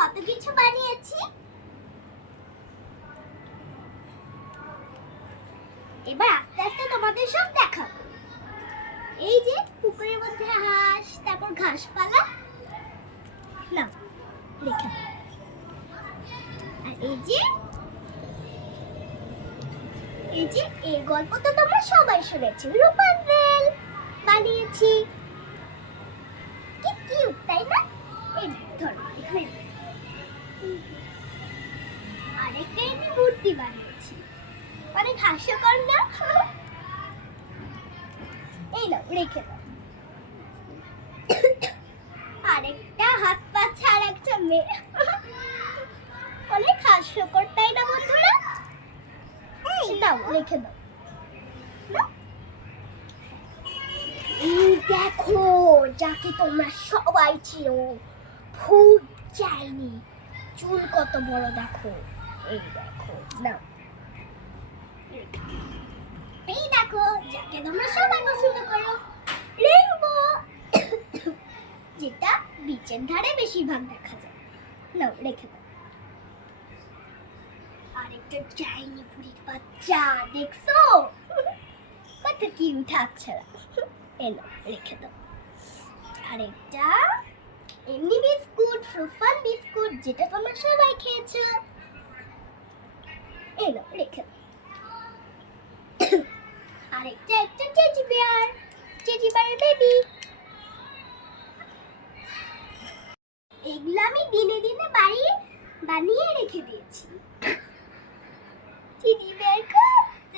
কত কিছু বানিয়েছি? এবার আস্তে আস্তে তোমাদের সব দেখাবো। এই যে পুকুরের মধ্যে হাঁস, তারপর ঘাসপালা। না রেখে আর এই যে এই যে এই গল্প তো তোমরা সবাই শুনেছি। রূপার রেখে দাও। আরেকটা হাত পা ছাড়া একটা মেয়ে। অনেক হাস্যকর তাই না বন্ধুরা? এই দাও। রেখে দাও। দেখো যাকে তোমরা সবাই চিনো ভূত চাইনি। চুল কত বড় দেখো। এই দেখো নাও। এই দেখো যাকে তোমরা সবাই পছন্দ করো। রেইনবো যেটা বিচের ধারে বেশিরভাগ দেখা যায়। নাও, রেখে দাও। আরেকটা চাইনি পুরীর বাচ্চা, দেখছ? কত কিউট আছে এলো, রেখে দাও। আরেকটা এমনি বিস্কুট ফ্রুফান বিস্কুট, যেটা তোমরা সবাই খেয়েছো। এলো, রেখে দাও। আরেকটা একটা টেডি বিয়ার টেডি বিয়ারের বেবি এগুলো আমি দিনে দিনে বাড়ি বানিয়ে রেখে দিয়েছি। কত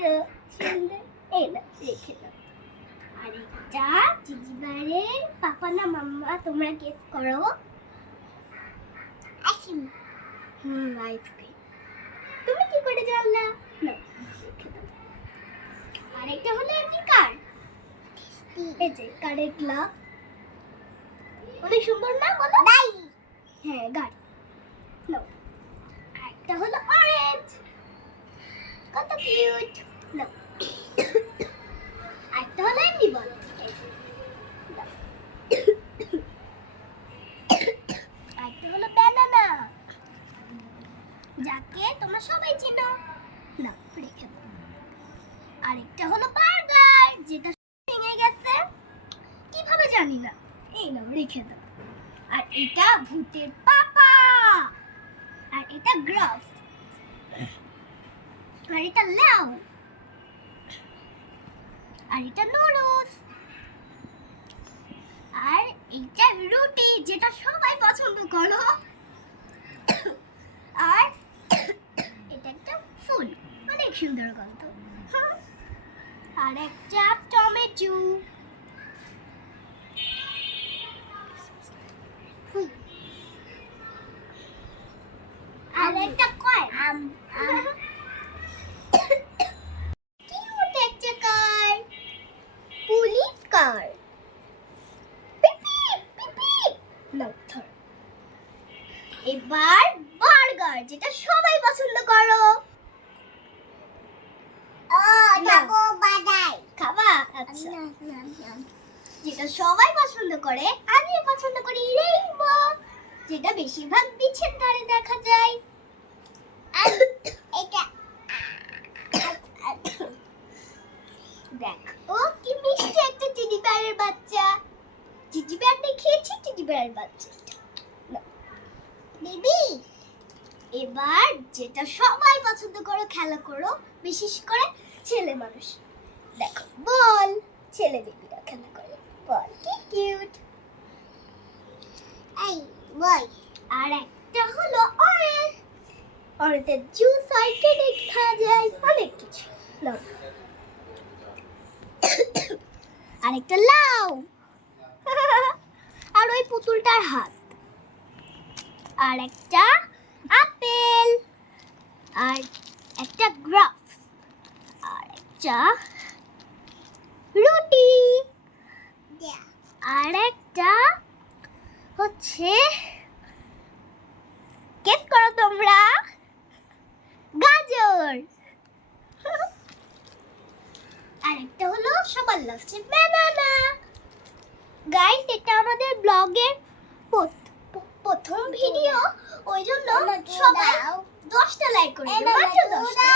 সুন্দর এলো রেখে দাও। আরেকটা টেডি বিয়ারের পাপা না মাম্মা, তোমরা গেস করো। আইসক্রিম হুম আইসক্রিম তুমি কি করে জানলা? না আরেকটা হলো এমনি কার? এই যে গ্লাভ অনেক সুন্দর না বলো? হ্যাঁ গাড়ি নাও। আরেকটা হলো অরেঞ্জ কত কিউট নাও। আরেকটা হলো এমনি বল। হলো ব্যানানা যাকে তোমরা সবাই চেনো। না রেখে দাও। আরেকটা হলো বার্গার যেটা জানি না এই নাও, রেখে দাও। আর এটা ভূতের পাপা! আর এটা গ্রাফ। আর এটা লাউ আর এটা নুডলস আর এইটা রুটি, যেটা সবাই পছন্দ করো। আর এটা একটা ফুল। অনেক সুন্দর গন্ধ। আর একটা টমেটো আর একটা কয় আম কিউট একটা কার পুলিশ কার পিপি পিপি নাও ধর এবার বার্গার যেটা সবাই পছন্দ করো। খাবা আচ্ছা। যেটা সবাই পছন্দ করে আমিও পছন্দ করি রেইনবো যেটা বেশিরভাগ বিছের ধারে দেখা যায়। এটা দেখ ও কি মিষ্টি একটা টেডি বিয়ারের বাচ্চা। টেডি বিয়ার দেখিয়েছি টেডি বিয়ারের বাচ্চা। এবার যেটা সবাই পছন্দ করো, খেলা করো, বিশেষ করে ছেলে মানুষ। দেখো, বল, ছেলে বেবিরা খেলা করে। বল, কি কিউট এই বই আর একটা হলো অরেঞ্জ অরেঞ্জের জুস হয় খাওয়া যায়, অনেক কিছু। নাও। আরেকটা লাউ। আর ওই পুতুলটার হাত। আর একটা আপেল আর একটা গ্রাফ আর একটা রুটি। আর একটা হচ্ছে গেস করো তোমরা। গাজর। আরেকটা হলো সবার লাস্টে ব্যানানা গাইস এটা আমাদের ব্লগের প্রথম ভিডিও ওই জন্য সবাই। দশটা লাইক করে মাত্র দশটা।